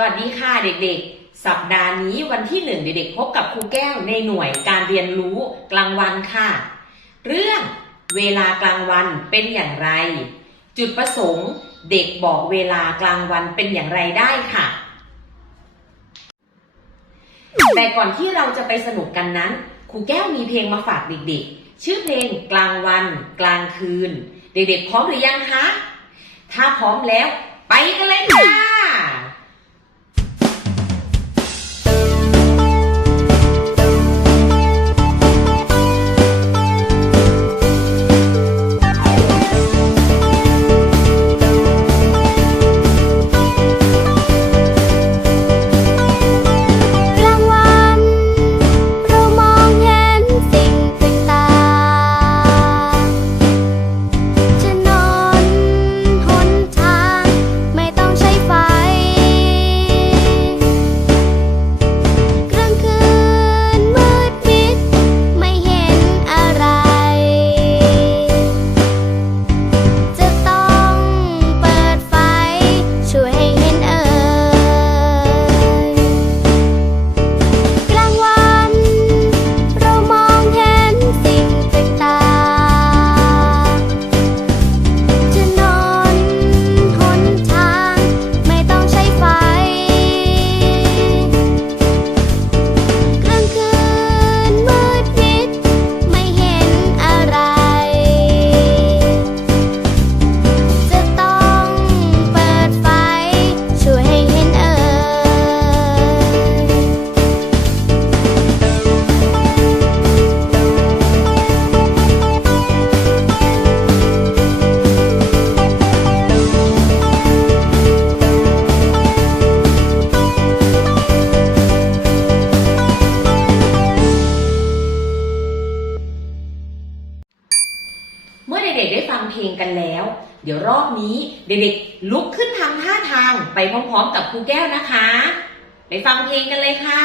สวัสดีค่ะเด็กๆ สัปดาห์นี้วันที่หนึ่งเด็กๆ พบกับครูแก้วในหน่วยการเรียนรู้กลางวันค่ะ เรื่องเวลากลางวันเป็นอย่างไร จุดประสงค์เด็กบอกเวลากลางวันเป็นอย่างไรได้ค่ะ แต่ก่อนที่เราจะไปสนุกกันนั้นครูแก้วมีเพลงมาฝากเด็กๆ ชื่อเพลงกลางวัน กลางคืน เด็กๆพร้อมหรือยังคะ ถ้าพร้อมแล้ว ไปกันเลยค่ะ ลงกันแล้ว เดี๋ยวรอบนี้เด็กๆลุกขึ้นทำท่าทางไปพร้อมๆกับครูแก้วนะคะ ไปฟังเพลงกันเลยค่ะ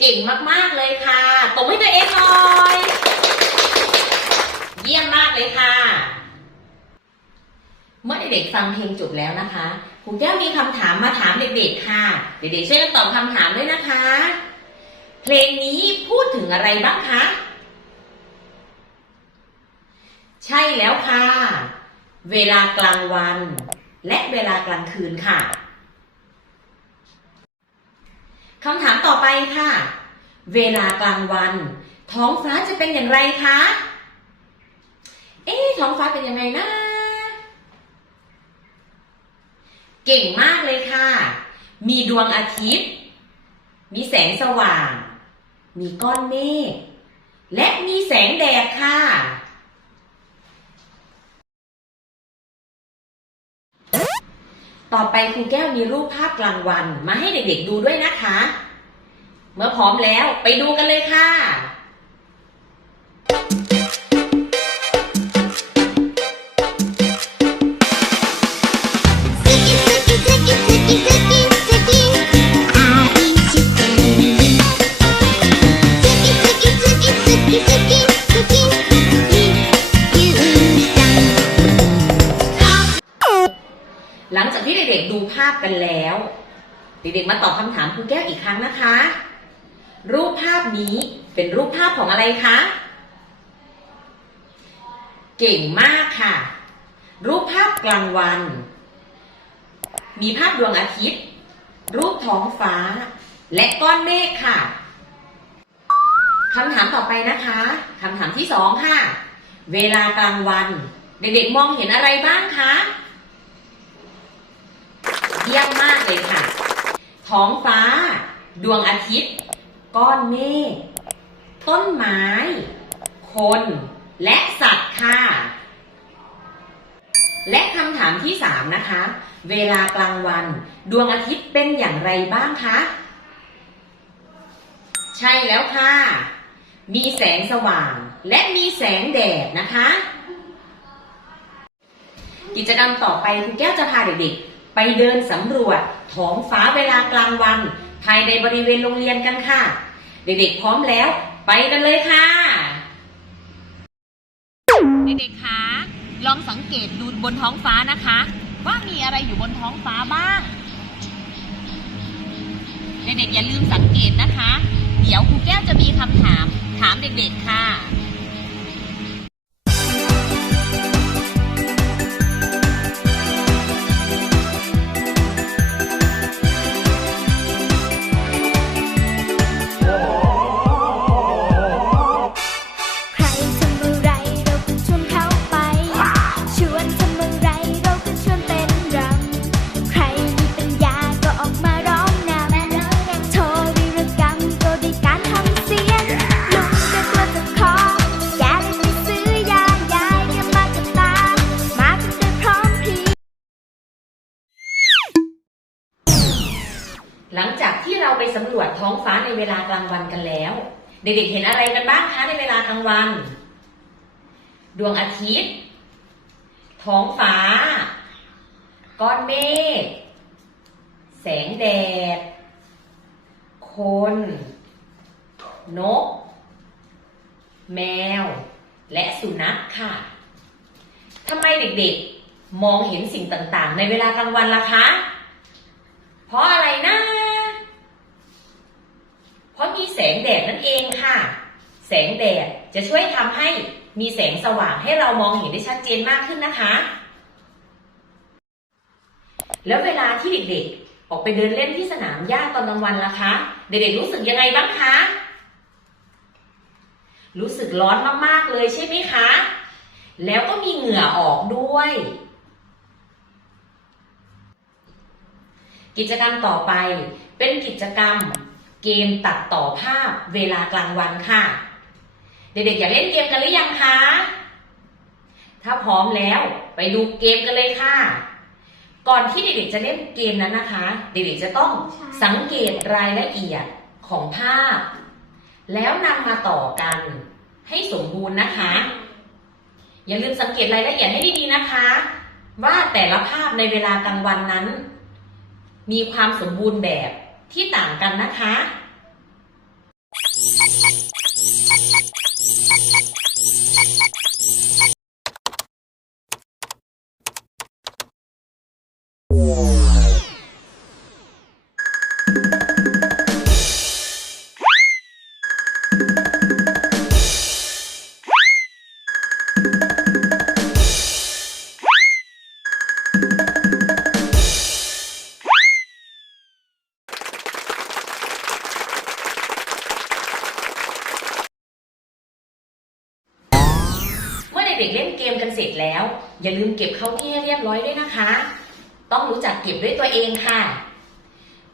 เก่งมากๆเลยค่ะตบให้ตัวเองหน่อย เยี่ยมมากเลยค่ะ เมื่อเด็กๆฟังเพลงจบแล้วนะคะครูแก้วมีคำถามมาถามเด็กๆค่ะ เด็กๆช่วยกันตอบคำถามด้วยนะคะ เพลงนี้พูดถึงอะไรบ้างคะ ใช่แล้วค่ะ เวลากลางวัน และเวลากลางคืนค่ะ คำถามต่อไปค่ะ เวลากลางวัน ท้องฟ้าจะเป็นอย่างไรคะ เอ๊ท้องฟ้าเป็นยังไงนะ เก่งมากเลยค่ะ มีดวงอาทิตย์ มีแสงสว่าง มีก้อนเมฆ และมีแสงแดดค่ะ ต่อไปครูแก้วมีรูปภาพกลางวันมาให้เด็กๆดูด้วยนะคะ เมื่อพร้อมแล้วไปดูกันเลยค่ะ หลังจาพกันแล้ว เด็กๆมาตอบคำถามครูแก้วอีกครั้งนะคะ รูปภาพนี้เป็นรูปภาพของอะไรคะ เก่งมากค่ะ รูปภาพกลางวัน มีภาพดวงอาทิตย์ รูปท้องฟ้า และก้อนเมฆค่ะคำถามต่อไปนะคะคำถามที่สองค่ะ เวลากลางวัน เด็กๆมองเห็นอะไรบ้างคะ เยี่ยมมากเลยค่ะ ท้องฟ้า ดวงอาทิตย์ ก้อนเมฆ ต้นไม้ คน และสัตว์ค่ะ และคำถามที่สามนะคะ เวลากลางวัน ดวงอาทิตย์เป็นอย่างไรบ้างคะ ใช่แล้วค่ะ มีแสงสว่าง และมีแสงแดดนะคะ กิจกรรมต่อไปครูแก้วจะพาเด็กๆ ไปเดินสำรวจท้องฟ้าเวลากลางวัน ภายในบริเวณโรงเรียนกันค่ะ เด็กๆพร้อมแล้ว ไปกันเลยค่ะ เด็กๆคะลองสังเกตดูบนท้องฟ้านะคะ ว่ามีอะไรอยู่บนท้องฟ้าบ้าง เด็กๆอย่าลืมสังเกตนะคะ เดี๋ยวครูแก้วจะมีคำถามถามเด็กๆค่ะางวันกันแล้ว เด็กๆเห็นอะไรกันบ้างคะในเวลากลางวัน ดวงอาทิตย์ ท้องฟ้า ก้อนเมฆ แสงแดด คน นก แมว และสุนัขค่ะทำไมเด็กๆ มองเห็นสิ่งต่างๆ ในเวลากลางวันล่ะคะ เพราะอะไร งแดดนั่นเองค่ะ แสงแดดจะช่วยทำให้มีแสงสว่างให้เรามองเห็นได้ชัดเจนมากขึ้นนะคะ แล้วเวลาที่เด็กๆ ออกไปเดินเล่นที่สนามหญ้าตอนกลางวันล่ะคะ เด็กๆรู้สึกยังไงบ้างคะ รู้สึกร้อนมากๆเลยใช่ไหมคะ แล้วก็มีเหงื่อออกด้วย กิจกรรมต่อไปเป็นกิจกรรม เกมตัดต่อภาพเวลากลางวันค่ะ เด็กๆอยากเล่นเกมกันหรือยังคะ ถ้าพร้อมแล้วไปดูเกมกันเลยค่ะ ก่อนที่เด็กๆจะเล่นเกมนั้นนะคะ เด็กๆจะต้องสังเกตรายละเอียดของภาพ แล้วนำมาต่อกันให้สมบูรณ์นะคะ อย่าลืมสังเกตรายละเอียดให้ดีๆนะคะ ว่าแต่ละภาพในเวลากลางวันนั้น มีความสมบูรณ์แบบ ที่ต่างกันนะคะ อย่าลืมเก็บเข้าที่ให้เรียบร้อยด้วยนะคะ ต้องรู้จักเก็บด้วยตัวเองค่ะ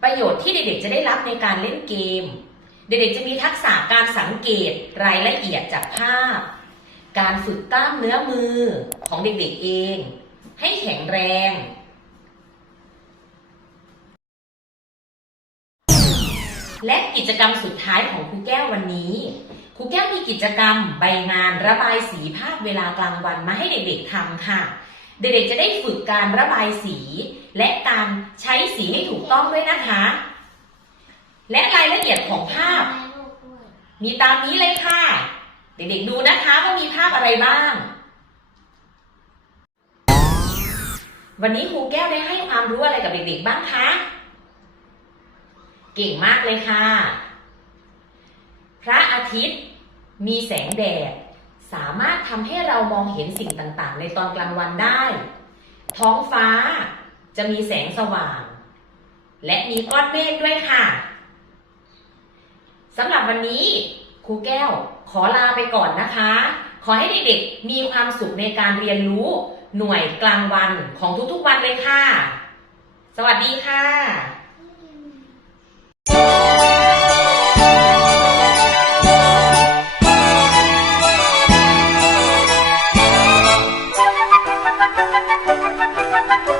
ประโยชน์ที่เด็กๆจะได้รับในการเล่นเกม เด็กๆจะมีทักษะการสังเกตรายละเอียดจากภาพ การฝึกกล้ามเนื้อมือของเด็กๆเอง ให้แข็งแรงและกิจกรรมสุดท้ายของครูแก้ววันนี้ ครูแก้วมีกิจกรรมใบงานระบายสีภาพเวลากลางวันมาให้เด็กๆทำค่ะ เด็กๆจะได้ฝึกการระบายสี และการใช้สีให้ถูกต้องด้วยนะคะ และรายละเอียดของภาพ มีตามนี้เลยค่ะ เด็กๆดูนะคะว่ามีภาพอะไรบ้าง วันนี้ครูแก้วได้ให้ความรู้อะไรกับเด็กๆบ้างคะเก่งมากเลยค่ะ พระอาทิตย์ มีแสงแดด สามารถทำให้เรามองเห็นสิ่งต่างๆ ในตอนกลางวันได้ ท้องฟ้าจะมีแสงสว่าง และมีก้อนเมฆด้วยค่ะสำหรับวันนี้ครูแก้วขอลาไปก่อนนะคะ ขอให้เด็กๆมีความสุขในการเรียนรู้หน่วยกลางวันของทุกๆวันเลยค่ะ สวัสดีค่ะ thank you.